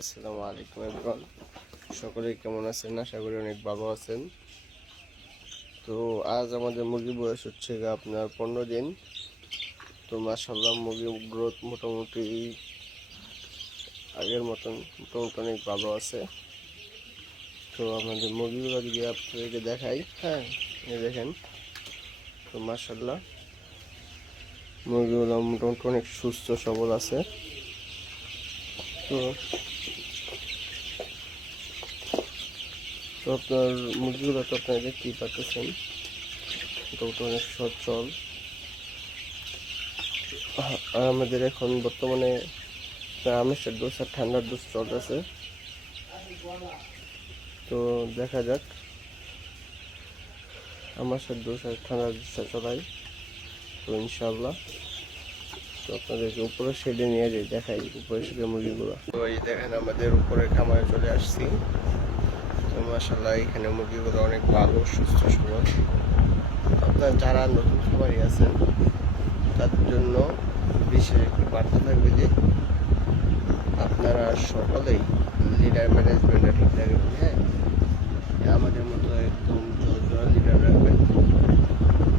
আসসালামু আলাইকুম এভরিওয়ান, সকলে কেমন আছেন? আশা করি অনেক ভালো আছেন। তো আজ আমাদের মুরগির বয়স হচ্ছে আপনার 15 দিন। তো মাশাআল্লাহ মুরগির গ্রোথ মোটামুটি আগের মতন মোটামুটি অনেক ভালো আছে। তো আমাদের মুরগিগুলো যদি আপনাদেরকে দেখাই, হ্যাঁ এই দেখেন। তো মাশাআল্লাহ মুরগিগুলো মোটামুটি অনেক সুস্থ সবল আছে। তো তো আপনার মুরগিগুলো তো আপনারা দেখতেই পাচ্ছেন, মোটামুটি অনেক সচ্ছল। আর আমাদের এখন বর্তমানে আমের ডোজ আর ঠান্ডার ডোজ চলতেছে। তো দেখা যাক আমের ডোজ আর ঠান্ডার ডোজটা চলাই তো ইনশাল্লাহ। তো আপনাদেরকে উপরে শেডে নিয়ে যাই, দেখাই উপরে শেডে মুরগিগুলো। তো এই দেখেন আমাদের উপরে খামারে চলে আসছি। তো মাশাআল্লাহ এখানে মুরগিগুলো অনেক ভালো সুস্থ সবল। আপনার যারা নতুন খামারি আছেন তাদের জন্য বিশেষ একটি বার্তা থাকবে যে আপনারা সকলেই লিডার ম্যানেজমেন্টটা ঠিক রাখবেন। হ্যাঁ, আমাদের মতো একদম জোর লিডার রাখবেন,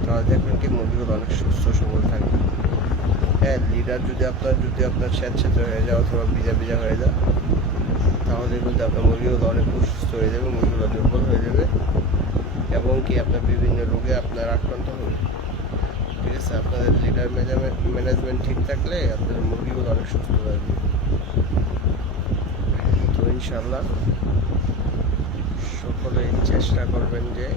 তাহলে দেখবেন কি মুরগিগুলো অনেক সুস্থ সবল থাকবে। হ্যাঁ, লিডার যদি আপনার স্যাঁতস্যাঁতে হয়ে যায় অথবা ভিজা ভিজা হয়ে যায়, তাহলে কিন্তু আপনার মুরগিগুলো অনেক অসুস্থ হয়ে যাবে, মুরগিগুলো দুর্বল হয়ে যাবে এবং কি আপনার বিভিন্ন রোগে আপনার আক্রান্ত হবে। ঠিক আছে, আপনাদের লিডার ম্যানেজমেন্ট ঠিক থাকলে আপনাদের মুরগিগুলো অনেক সুস্থ থাকবে। তো ইনশাল্লাহ সকলেই চেষ্টা করবেন যে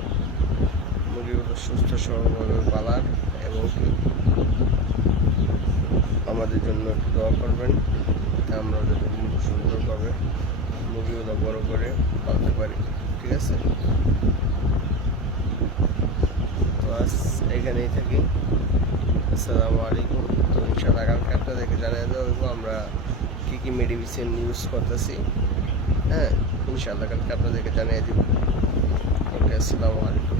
মুরগিগুলো সুস্থ সবলভাবে পালার এবং কি আমাদের জন্য দোয়া করবেন, আমরা যাতে সুন্দরভাবে মুরগিগুলো বড় করে পালতে পারি। ঠিক আছে, তো আজ এখানেই থাকি। আসসালামু আলাইকুম। তো ইনশাআল্লাহ কালকে আপনাদেরকে জানিয়ে দেবো আমরা কী মেডিসিন ইউজ করতেছি। হ্যাঁ, ইনশাআল্লাহ কালকে আপনাদেরকে জানিয়ে দিব। ওকে, আসসালামু আলাইকুম।